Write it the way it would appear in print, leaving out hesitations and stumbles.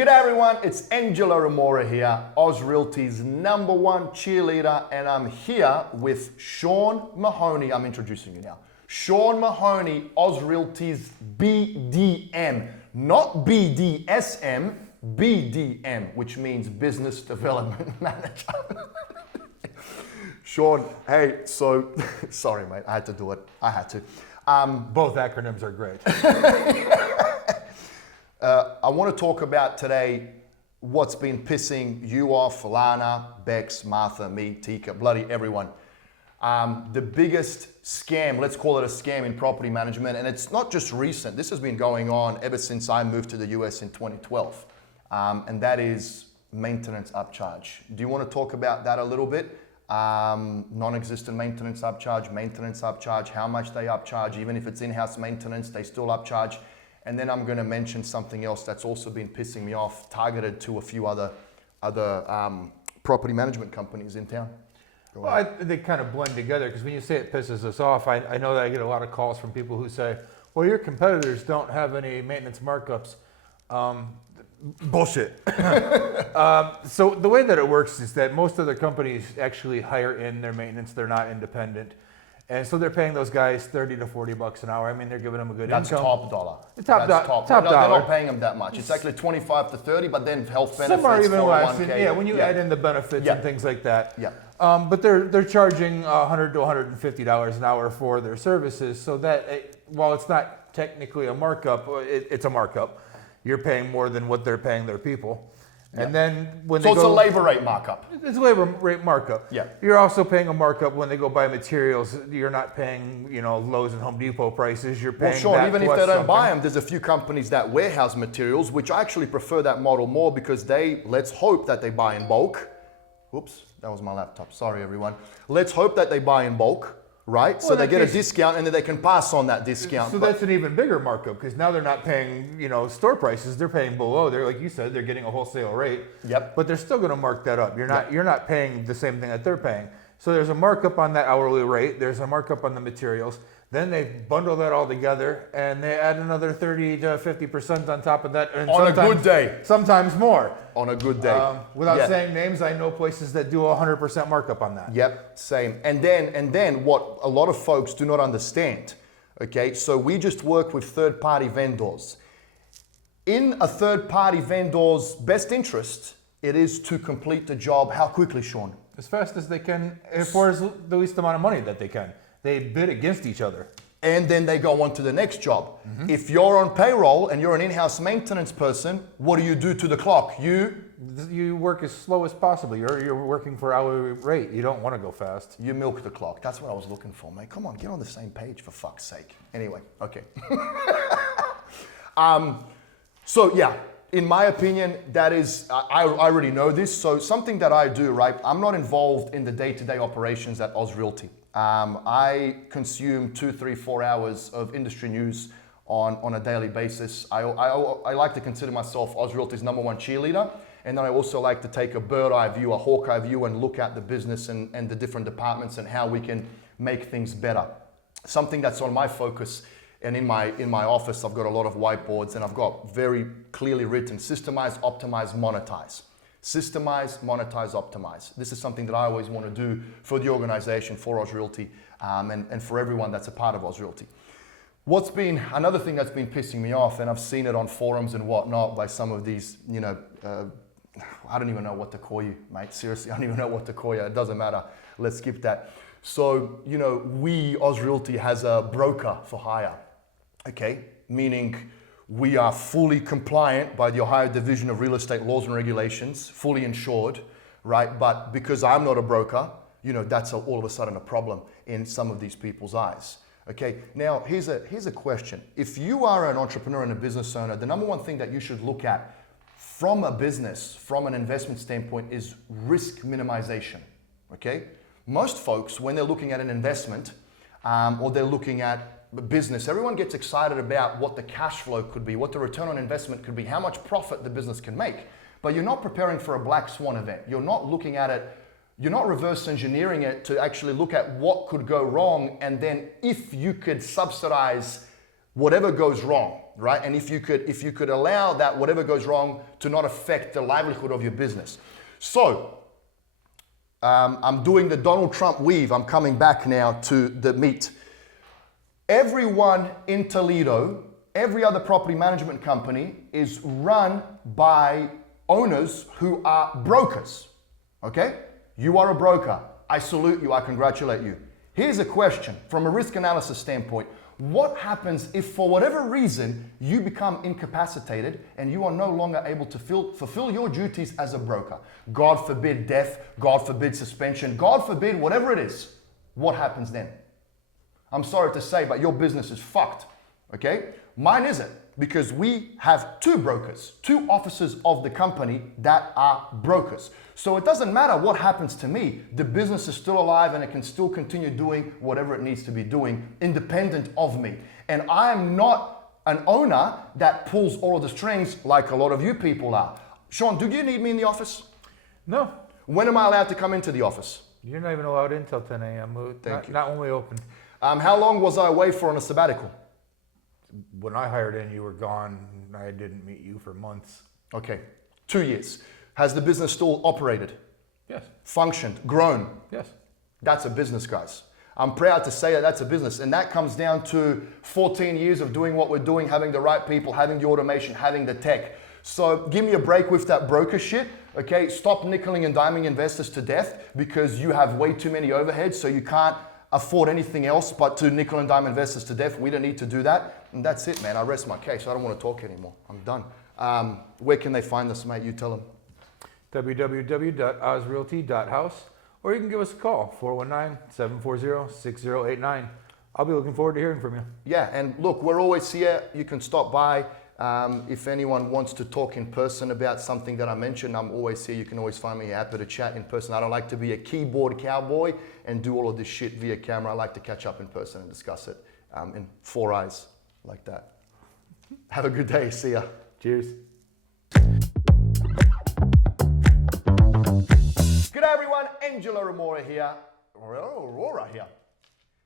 G'day everyone, it's Angelo Ramora here, Oz Realty's #1 cheerleader, and I'm here with Sean Mahoney. I'm introducing you now. Sean Mahoney, Oz Realty's BDM, not BDSM, BDM, which means Business Development Manager. Sean, hey, so, sorry mate, I had to do it, I had to. Both acronyms are great. I want to talk about today what's been pissing you off, Lana, Bex, Martha, me, Tika, bloody everyone. The biggest scam, let's call it a scam in property management, and it's not just recent. This has been going on ever since I moved to the US in 2012, and that is maintenance upcharge. Do you want to talk about that a little bit? Non-existent maintenance upcharge, how much they upcharge, even if it's in-house maintenance, they still upcharge. And then I'm going to mention something else that's also been pissing me off, targeted to a few other property management companies in town. Well, they kind of blend together because when you say it pisses us off, I know that I get a lot of calls from people who say, well, your competitors don't have any maintenance markups. Bullshit. So the way that it works is that most other companies actually hire in their maintenance. They're not independent. And so they're paying those guys $30 to $40 an hour. I mean, they're giving them a good That's income. top dollar. Top dollar. They're not paying them that much. It's actually 25 to 30, but then health benefits, some are even less. 401k. Yeah, when you add in the benefits and things like that. Yeah. But they're charging $100 to $150 an hour for their services. So that while it's not technically a markup, it's a markup. You're paying more than what they're paying their people. And then when so it's a labor rate markup. It's a labor rate markup. Yeah. You're also paying a markup when they go buy materials. You're not paying, Lowe's and Home Depot prices. You're paying. Well, sure. that Even if plus they don't something. buy them, there's a few companies that warehouse materials, which I actually prefer that model more because let's hope that they buy in bulk. Oops, that was my laptop. Sorry, everyone. Let's hope that they buy in bulk. Right? So they get a discount and then they can pass on that discount. So that's an even bigger markup because now they're not paying, store prices. They're paying below. They're, like you said, they're getting a wholesale rate. Yep. But they're still going to mark that up. You're not paying the same thing that they're paying. So there's a markup on that hourly rate. There's a markup on the materials. Then they bundle that all together and they add another 30 to 50% on top of that. And on a good day. Sometimes more. On a good day. Without saying names, I know places that do 100% markup on that. Yep, same. And then what a lot of folks do not understand, okay, so we just work with third-party vendors. In a third-party vendor's best interest, it is to complete the job how quickly, Sean? As fast as they can for the least amount of money that they can. They bid against each other. And then they go on to the next job. Mm-hmm. If you're on payroll and you're an in-house maintenance person, what do you do to the clock? You work as slow as possible. You're working for hourly rate. You don't want to go fast. You milk the clock. That's what I was looking for, mate. Come on, get on the same page for fuck's sake. Anyway, okay. So yeah, in my opinion, that is, I already know this. So something that I do, right? I'm not involved in the day-to-day operations at Oz Realty. I consume 2, 3, 4 hours of industry news on a daily basis. I like to consider myself Oz Realty's #1 cheerleader. And then I also like to take a bird eye view, a hawk eye view, and look at the business and the different departments and how we can make things better. Something that's on my focus, and in my office, I've got a lot of whiteboards and I've got very clearly written, systemize, optimize, monetize. Systemize, monetize, optimize. This is something that I always want to do for the organization, for Oz Realty, and for everyone that's a part of Oz Realty. Another thing that's been pissing me off, and I've seen it on forums and whatnot by some of these, I don't even know what to call you, mate. Seriously, I don't even know what to call you. It doesn't matter. Let's skip that. So, Oz Realty has a broker for hire, okay? Meaning we are fully compliant by the Ohio Division of Real Estate Laws and Regulations, fully insured, right? But because I'm not a broker, that's all of a sudden a problem in some of these people's eyes. Okay, now here's a question. If you are an entrepreneur and a business owner, the #1 thing that you should look at from a business, from an investment standpoint, is risk minimization, okay? Most folks, when they're looking at an investment or they're looking at business, everyone gets excited about what the cash flow could be, what the return on investment could be, how much profit the business can make. But you're not preparing for a black swan event. You're not looking at it, you're not reverse engineering it to actually look at what could go wrong, and then if you could subsidize whatever goes wrong, right? And if you could allow that whatever goes wrong to not affect the livelihood of your business. So I'm doing the Donald Trump weave. I'm coming back now to the meat. Everyone in Toledo, every other property management company is run by owners who are brokers, okay? You are a broker. I salute you, I congratulate you. Here's a question from a risk analysis standpoint. What happens if for whatever reason you become incapacitated and you are no longer able to fulfill your duties as a broker? God forbid death, God forbid suspension, God forbid whatever it is. What happens then? I'm sorry to say, but your business is fucked, okay? Mine isn't, because we have two brokers, two officers of the company that are brokers. So it doesn't matter what happens to me, the business is still alive and it can still continue doing whatever it needs to be doing independent of me. And I am not an owner that pulls all of the strings like a lot of you people are. Sean, do you need me in the office? No. When am I allowed to come into the office? You're not even allowed in until 10 a.m. Thank you. Not when we open. How long was I away for on a sabbatical? When I hired in, you were gone. I didn't meet you for months. Okay, 2 years. Has the business still operated? Yes. Functioned, grown? Yes. That's a business, guys. I'm proud to say that that's a business. And that comes down to 14 years of doing what we're doing, having the right people, having the automation, having the tech. So give me a break with that broker shit, okay? Stop nickeling and diming investors to death because you have way too many overheads, so you can't afford anything else but to nickel and dime investors to death. We don't need to do that. And that's it, man. I rest my case. I don't want to talk anymore. I'm done. Where can they find us, mate? You tell them. www.ozrealty.house, or you can give us a call, 419-740-6089. I'll be looking forward to hearing from you. Yeah, and look, we're always here. You can stop by. If anyone wants to talk in person about something that I mentioned, I'm always here. You can always find me happy to chat in person. I don't like to be a keyboard cowboy and do all of this shit via camera. I like to catch up in person and discuss it in 4 eyes like that. Have a good day. See ya. Cheers. Good day, everyone. Angela Aurora here.